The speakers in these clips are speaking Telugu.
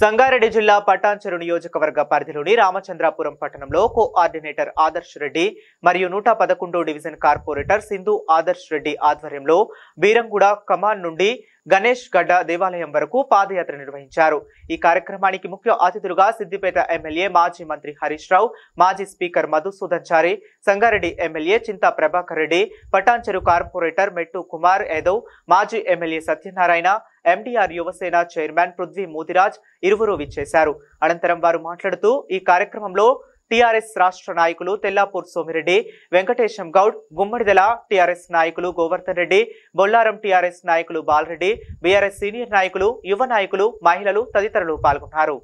సంగారెడ్డి జిల్లా పటాన్చెరు నియోజకవర్గ పరిధిలోని రామచంద్రాపురం పట్టణంలో కోఆర్డినేటర్ ఆదర్శ్ రెడ్డి మరియు 111 డివిజన్ కార్పొరేటర్ సింధు ఆదర్శ్ రెడ్డి ఆధ్వర్యంలో బీరంగూడ కమాన్ నుండి గణేష్ గడ్డ దేవాలయం వరకు పాదయాత్ర నిర్వహించారు। ఈ కార్యక్రమానికి ముఖ్య అతిథులుగా సిద్దిపేట ఎమ్మెల్యే మాజీ మంత్రి హరీష్ రావు, మాజీ speaker Madhusudan Chari, Sangareddy MLA Chinta Prabhakar Reddy, Patancheru corporator Mettu Kumar Yadav, మాజీ MLA Satyanarayana, MDR Yuvasena chairman Prithvi Motiraj ఇరువురు విచ్చేశారు। అనంతరం వారు మాట్లాడుతూ ఈ కార్యక్రమంలో టీఆర్ఎస్ రాష్ట్ర నాయకులు తెల్లాపూర్ సోమిరెడ్డి, వెంకటేశం గౌడ్, గుమ్మడిదల టీఆర్ఎస్ నాయకులు గోవర్ధన్ రెడ్డి, బొల్లారం టీఆర్ఎస్ నాయకులు బాలరెడ్డి, బీఆర్ఎస్ సీనియర్ నాయకులు, యువ నాయకులు, మహిళలు తదితరులు పాల్గొన్నారు।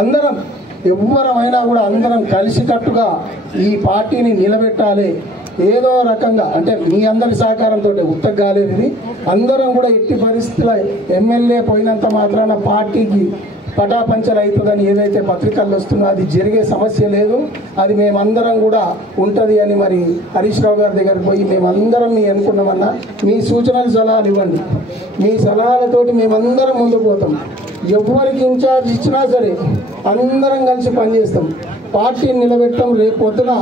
అందరం ఎవరమైనా కూడా అందరం కలిసికట్టుగా ఈ పార్టీని నిలబెట్టాలి। ఏదో రకంగా అంటే మీ అందరి సహకారంతో ఉత్తగాలేదు ఇది। అందరం కూడా ఎట్టి పరిస్థితుల ఎమ్మెల్యే పోయినంత మాత్రాన పార్టీకి పటాపంచలు అవుతుందని ఏదైతే పత్రికల్లో వస్తుందో అది జరిగే సమస్య లేదు। అది మేమందరం కూడా ఉంటుంది అని మరి హరీష్ రావు గారి దగ్గరికి పోయి మేమందరం మీ అనుకున్నామన్నా మీ సూచనలు సలహాలు ఇవ్వండి, మీ సలహాలతోటి మేమందరం ముందుకు పోతాం। ఎవరికి ఇన్ఛార్జ్ ఇచ్చినా సరే అందరం కలిసి పనిచేస్తాం, పార్టీని నిలబెట్టడం। రేపు పొద్దున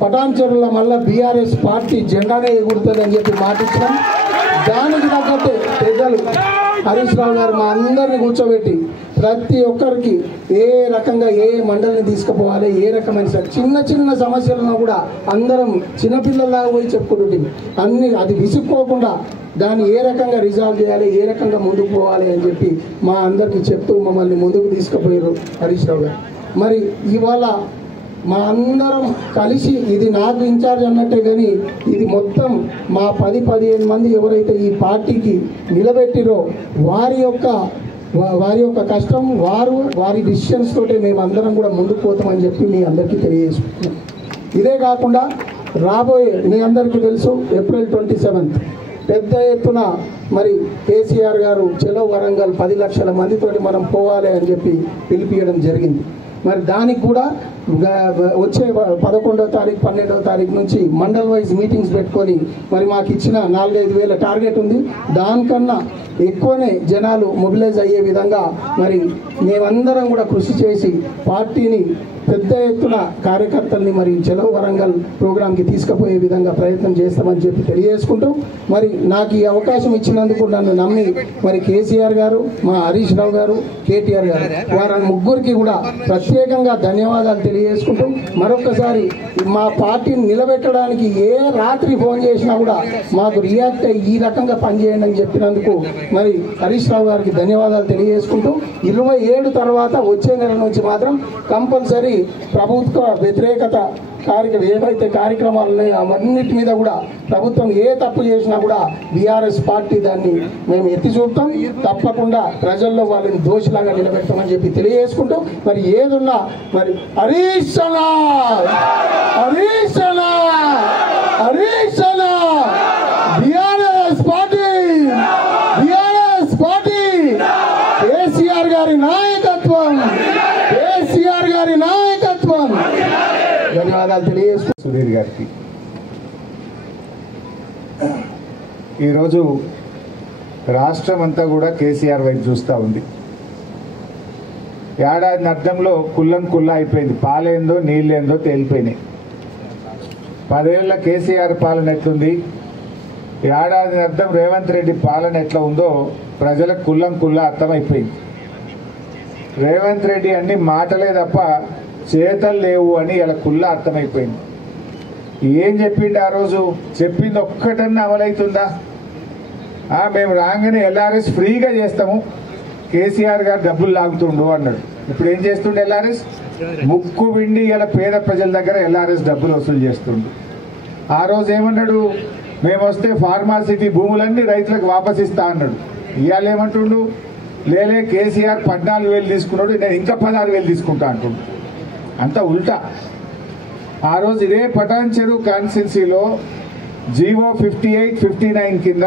పటాన్చెరులో మళ్ళీ బీఆర్ఎస్ పార్టీ జెండానే ఎగురుతుంది అని చెప్పి మాటిచ్చినాం। దానికి తగ్గట్టే ప్రజలు హరీష్ రావు గారు మా అందరిని కూర్చోబెట్టి ప్రతి ఒక్కరికి ఏ రకంగా ఏ మండలిని తీసుకుపోవాలి, ఏ రకమైన చిన్న చిన్న సమస్యలను కూడా అందరం చిన్నపిల్లల్లాగా పోయి చెప్పుకుంటుంది అన్ని అది విసుక్కోకుండా దాన్ని ఏ రకంగా రిజాల్వ్ చేయాలి, ఏ రకంగా ముందుకు పోవాలి అని చెప్పి మా అందరికీ చెప్తూ మమ్మల్ని ముందుకు తీసుకుపోయారు హరీష్ రావు గారు। మరి ఇవాళ మా అందరం కలిసి ఇది నాకు ఇన్ఛార్జ్ అన్నట్టే కానీ ఇది మొత్తం మా 10-15 మంది ఎవరైతే ఈ పార్టీకి నిలబెట్టిరో వారి యొక్క కష్టం వారి డిసిషన్స్ తోటే మేము అందరం కూడా ముందుకు పోతామని చెప్పి మీ అందరికీ తెలియజేసుకుంటున్నాం। ఇదే కాకుండా రాబోయే మీ అందరికీ తెలుసు ఏప్రిల్ 27 పెద్ద ఎత్తున మరి కేసీఆర్ గారు చలో వరంగల్ 10 లక్షల మందితోటి మనం పోవాలి అని చెప్పి పిలిపియడం జరిగింది. మరి దానికి కూడా వచ్చే 11వ తారీఖు 12వ తారీఖు నుంచి మండల్ వైజ్ మీటింగ్స్ పెట్టుకొని మరి మాకు ఇచ్చిన 4-5 వేల టార్గెట్ ఉంది. దానికన్నా ఎక్కువనే జనాలు మొబిలైజ్ అయ్యే విధంగా మరి మేమందరం కూడా కృషి చేసి పార్టీని పెద్ద ఎత్తున కార్యకర్తల్ని మరి చలో వరంగల్ ప్రోగ్రాంకి తీసుకుపోయే విధంగా ప్రయత్నం చేస్తామని చెప్పి తెలియజేసుకుంటూ మరి నాకు ఈ అవకాశం ఇచ్చినందుకు నన్ను నమ్మి మరి కేసీఆర్ గారు, మా హరీష్ రావు గారు, కేటీఆర్ గారు వారి ముగ్గురికి కూడా ప్రత్యేకంగా ధన్యవాదాలు తెలియజేసుకుంటూ మరొకసారి మా పార్టీని నిలబెట్టడానికి ఏ రాత్రి ఫోన్ చేసినా కూడా మాకు రియాక్ట్ అయ్యి ఈ రకంగా పనిచేయండి అని చెప్పినందుకు మరి హరీష్ రావు గారికి ధన్యవాదాలు తెలియజేసుకుంటూ 27 తర్వాత వచ్చే నెల నుంచి మాత్రం కంపల్సరీ ప్రభుత్వ వ్యతిరేకత ఏవైతే కార్యక్రమాలు ఉన్నాయో అవన్నిటి మీద కూడా ప్రభుత్వం ఏ తప్పు చేసినా కూడా బీఆర్ఎస్ పార్టీ దాన్ని మేము ఎత్తి చూపుతాం. తప్పకుండా ప్రజల్లో వాళ్ళని దోషిలాగా నిలబెడతామని చెప్పి తెలియజేసుకుంటూ మరి ఏదున్నా మరి హరీష్ అన్నా బీఆర్ఎస్ పార్టీ కేసీఆర్ గారి నాయకత్వం ధన్యవాదాలు తెలియజేసుకుంటూ సుధీర్ గారికి ఈరోజు రాష్ట్రం అంతా కూడా కేసీఆర్ వైపు చూస్తూ ఉంది. ఏడాది అర్థంలో కుల్లా అయిపోయింది. పాలేందో నీళ్ళేందో తేలిపోయినాయి. 10 ఏళ్ల కేసీఆర్ పాలన ఎట్లుంది, ఏడాది అర్థం రేవంత్ రెడ్డి పాలన ఎట్లా ఉందో ప్రజలకు కుల్లా అర్థమైపోయింది. రేవంత్ రెడ్డి అన్ని మాటలే తప్ప చేతలు లేవు అని ఇలా కుల్లా అర్థమైపోయింది. ఏం చెప్పిండు ఆ రోజు? చెప్పింది ఒక్కటన్నా అమలవుతుందా? మేము రాగానే ఎల్ఆర్ఎస్ ఫ్రీగా చేస్తాము, కేసీఆర్ గారు డబ్బులు లాగుతుండు అన్నాడు. ఇప్పుడు ఏం చేస్తుండే? ఎల్ఆర్ఎస్ ముక్కు విండి ఇలా పేద ప్రజల దగ్గర ఎల్ఆర్ఎస్ డబ్బులు వసూలు చేస్తుండు. ఆ రోజు ఏమన్నాడు? మేము వస్తే ఫార్మాసిటీ భూములన్నీ రైతులకు వాపస్ ఇస్తా అన్నాడు. ఇవాళ ఏమంటుండు? లేలే కేసీఆర్ 14,000 తీసుకున్నాడు, నేను ఇంకా 16,000 తీసుకుంటా అంటుండు. అంతా ఉల్టా. ఆ రోజు ఇదే పటాన్ చెరువు కాన్స్టిట్యున్సీలో జీవో 58, 59 కింద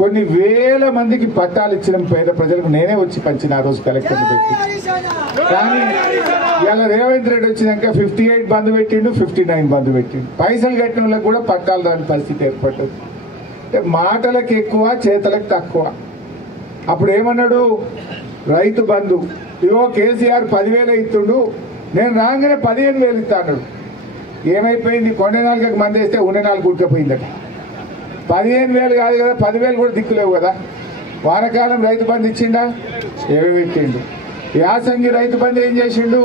కొన్ని వేల మందికి పట్టాలు ఇచ్చిన పేద ప్రజలకు నేనే వచ్చి పంచిన ఆ రోజు కలెక్టర్ని పెట్టి. కానీ ఇలా రేవంత్ రెడ్డి వచ్చినాక 58 బంద్ పెట్టిండు, 59 బంద్ పెట్టిండు. పైసలు కట్టిన వాళ్ళకి కూడా పట్టాలు రాని పరిస్థితి ఏర్పడ్డది. అంటే మాటలకు ఎక్కువ, చేతలకు తక్కువ. అప్పుడు ఏమన్నాడు? రైతు బంధు ఇగో కేసీఆర్ 10,000 ఇస్తుండు, నేను రాగానే 15,000 ఇస్తా అన్నాడు. ఏమైపోయింది? కొండ 4 మంది వేస్తే ఉన్న 4 ఉడికపోయిందట. 15,000 కాదు కదా, 10,000 కూడా దిక్కులేవు కదా. వానకాలం రైతు బంధు ఇచ్చిండా? పెట్టిండు. యాసంగి రైతు బంధు ఏం చేసిండు?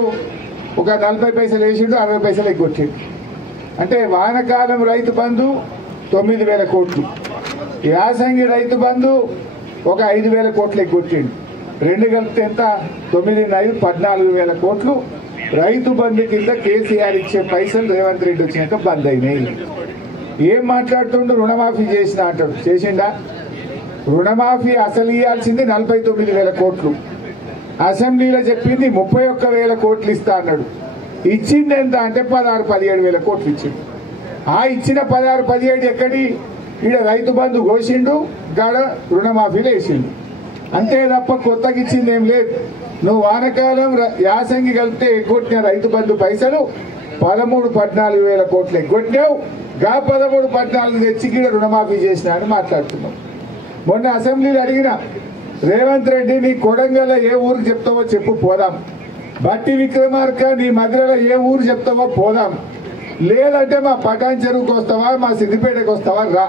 ఒక 40 పైసలు వేసిండు, 60 పైసలు ఎగ్గొట్టిండు. అంటే వానకాలం రైతు బంధు 9,000 కోట్లు, యాసంగి రైతు బంధు ఒక 5,000 కోట్లు ఎగ్గొట్టిండు. రెండు కలిపితే ఎంత? 9, 14,000 కోట్లు రైతు బంధు కింద కేసీఆర్ ఇచ్చే పైసలు రేవంత్ రెడ్డి వచ్చినాక బంద్ అయినాయి. ఏం మాట్లాడుతుండు? రుణమాఫీ చేసిన అంటాడు. చేసిండా? రుణమాఫీ అసలు ఇవ్వాల్సింది 49,000 కోట్లు. అసెంబ్లీలో చెప్పింది 31,000 కోట్లు ఇస్తా అన్నాడు. ఇచ్చింది ఎంత అంటే 16-17,000 కోట్లు ఇచ్చిండు. ఆ ఇచ్చిన 16-17 ఎక్కడి? ఈడ రైతు బంధు కోసిండు, గాడ రుణమాఫీలు వేసిండు. అంతే తప్ప కొత్తగా ఇచ్చింది ఏం లేదు. నువ్వు వానకాలం యాసంగి కలిపితే ఎగ్గొట్టిన రైతు బంధు పైసలు 13-14,000 కోట్లు ఎగ్గొట్టినావు. గా 13-14 తెచ్చి గీడ రుణమాఫీ చేసినా అని మాట్లాడుతున్నావు. మొన్న అసెంబ్లీలో అడిగిన రేవంత్ రెడ్డి, నీ కొడంగల్ ఏ ఊరికి చెప్తావో చెప్పు పోదాం. బట్టి విక్రమార్క నీ మధ్యలో ఏ ఊరు చెప్తావో పోదాం. లేదంటే మా పటాన్ చెరువుకి వస్తావా, మా సిద్దిపేటకి వస్తావా, రా.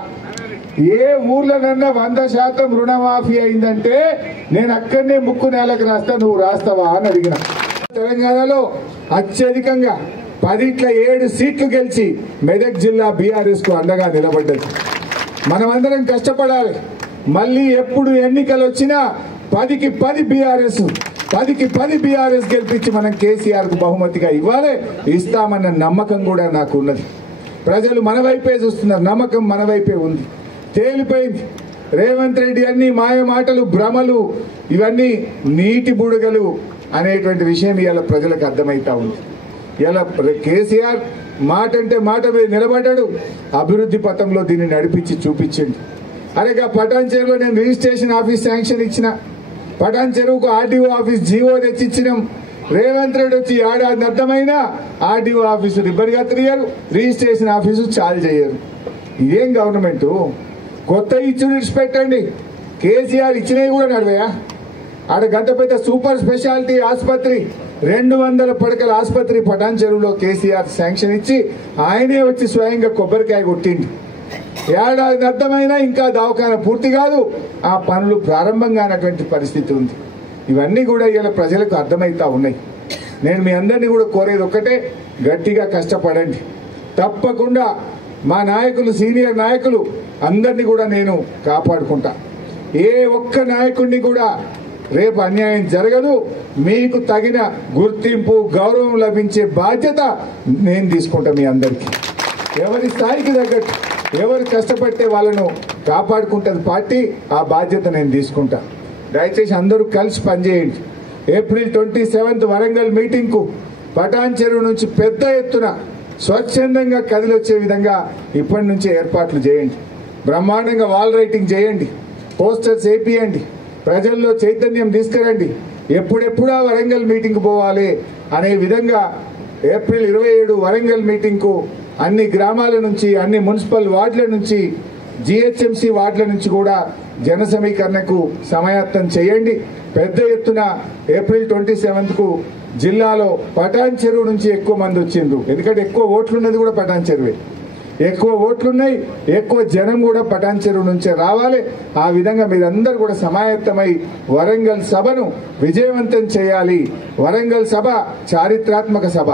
ఏ ఊర్లోనన్నా 100% రుణమాఫీ అయిందంటే నేను అక్కడనే ముక్కు నేలకు రాస్తా, నువ్వు రాస్తావా అని అడిగిన. తెలంగాణలో అత్యధికంగా 10-7 సీట్లు గెలిచి మెదక్ జిల్లా బీఆర్ఎస్ కు అండగా నిలబడ్డది. మనమందరం కష్టపడాలి. మళ్ళీ ఎప్పుడు ఎన్నికలు వచ్చినా 10కి 10 బీఆర్ఎస్, 10కి 10 బీఆర్ఎస్ గెలిపించి మనం కేసీఆర్ కు బహుమతిగా ఇవ్వాలి, ఇస్తామన్న నమ్మకం కూడా నాకు ఉన్నది. ప్రజలు మన వైపే చూస్తున్నారు, నమ్మకం మన వైపే ఉంది. తేలిపోయింది. రేవంత్ రెడ్డి అన్ని మాయ మాటలు, భ్రమలు, ఇవన్నీ నీటి బుడగలు అనేటువంటి విషయం ఇవాళ ప్రజలకు అర్థమవుతా ఉంది. ఇలా కేసీఆర్ మాట అంటే మాట మీద నిలబడ్డాడు, అభివృద్ధి పథంలో దీన్ని నడిపించి చూపించండి. అరేగా పటాన్ చెరువులో నేను రిజిస్ట్రేషన్ ఆఫీస్ శాంక్షన్ ఇచ్చిన, పటాన్ చెరువుకు ఆర్డీఓ ఆఫీస్ జీవో తెచ్చిచ్చినాం. రేవంత్ రెడ్డి వచ్చి ఏడాది అర్థమైనా ఆర్డీఓ ఆఫీసు రిబ్బర్గా తిరిగారు, రిజిస్ట్రేషన్ ఆఫీసు చాలు చేయరు. ఇదేం గవర్నమెంట్? కొత్త ఇచ్చుడు ఇచ్చిపెట్టండి. కేసీఆర్ ఇచ్చినవి కూడా నడవయా? ఆడ గంట పెద్ద సూపర్ స్పెషాలిటీ ఆసుపత్రి 200 పడకల ఆసుపత్రి పటాన్ చెరువులో కేసీఆర్ శాంక్షన్ ఇచ్చి ఆయనే వచ్చి స్వయంగా కొబ్బరికాయ కొట్టింది. ఏడాది అర్థమైనా ఇంకా దవాఖాన పూర్తి కాదు, ఆ పనులు ప్రారంభం కానటువంటి పరిస్థితి ఉంది. ఇవన్నీ కూడా ఇలా ప్రజలకు అర్థమవుతా ఉన్నాయి. నేను మీ అందరినీ కూడా కోరేది ఒక్కటే, గట్టిగా కష్టపడండి. తప్పకుండా మా నాయకులు, సీనియర్ నాయకులు అందరినీ కూడా నేను కాపాడుకుంటా. ఏ ఒక్క నాయకుడిని కూడా రేపు అన్యాయం జరగదు. మీకు తగిన గుర్తింపు, గౌరవం లభించే బాధ్యత నేను తీసుకుంటా. మీ అందరికీ ఎవరి స్థాయికి తగ్గట్టు ఎవరు కష్టపడితే వాళ్ళను కాపాడుకుంటుంది పార్టీ, ఆ బాధ్యత నేను తీసుకుంటా. దయచేసి అందరూ కలిసి పనిచేయండి. ఏప్రిల్ 27 వరంగల్ మీటింగ్కు పటాన్ చెరువు నుంచి పెద్ద ఎత్తున స్వచ్ఛందంగా కదిలొచ్చే విధంగా ఇప్పటి నుంచే ఏర్పాట్లు చేయండి. బ్రహ్మాండంగా వాల్ రైటింగ్ చేయండి, పోస్టర్స్ వేపియండి, ప్రజల్లో చైతన్యం తీసుకురండి. ఎప్పుడెప్పుడా వరంగల్ మీటింగ్ పోవాలి అనే విధంగా ఏప్రిల్ 27 వరంగల్ మీటింగ్కు అన్ని గ్రామాల నుంచి, అన్ని మున్సిపల్ వార్డుల నుంచి, జిహెచ్ఎంసీ వార్డుల నుంచి కూడా జన సమీకరణకు సమాయత్తం చేయండి. పెద్ద ఎత్తున ఏప్రిల్ 27కు జిల్లాలో పటాన్ చెరువు నుంచి ఎక్కువ మంది వచ్చిండ్రు. ఎందుకంటే ఎక్కువ ఓట్లున్నది కూడా పటాన్ చెరువే, ఎక్కువ ఓట్లున్నాయి, ఎక్కువ జనం కూడా పటాన్ చెరువు నుంచే రావాలి. ఆ విధంగా మీరందరూ కూడా సమాయత్తమై వరంగల్ సభను విజయవంతం చేయాలి. వరంగల్ సభ చారిత్రాత్మక సభ,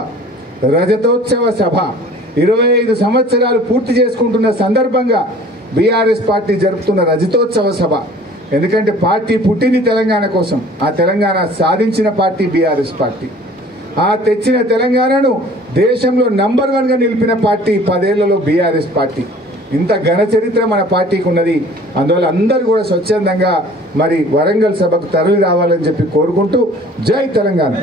రజతోత్సవ సభ. 25 సంవత్సరాలు పూర్తి చేసుకుంటున్న సందర్భంగా బీఆర్ఎస్ పార్టీ జరుపుతున్న రజతోత్సవ సభ. ఎందుకంటే పార్టీ పుట్టింది తెలంగాణ కోసం, ఆ తెలంగాణ సాధించిన పార్టీ బీఆర్ఎస్ పార్టీ. ఆ తెచ్చిన తెలంగాణను దేశంలో నంబర్ 1గా నిలిపిన పార్టీ 10 ఏళ్లలో బీఆర్ఎస్ పార్టీ. ఇంత ఘన చరిత్ర మన పార్టీకి ఉన్నది. అందువల్ల అందరూ కూడా స్వచ్ఛందంగా మరి వరంగల్ సభకు తరలి రావాలని చెప్పి కోరుకుంటూ, జై తెలంగాణ.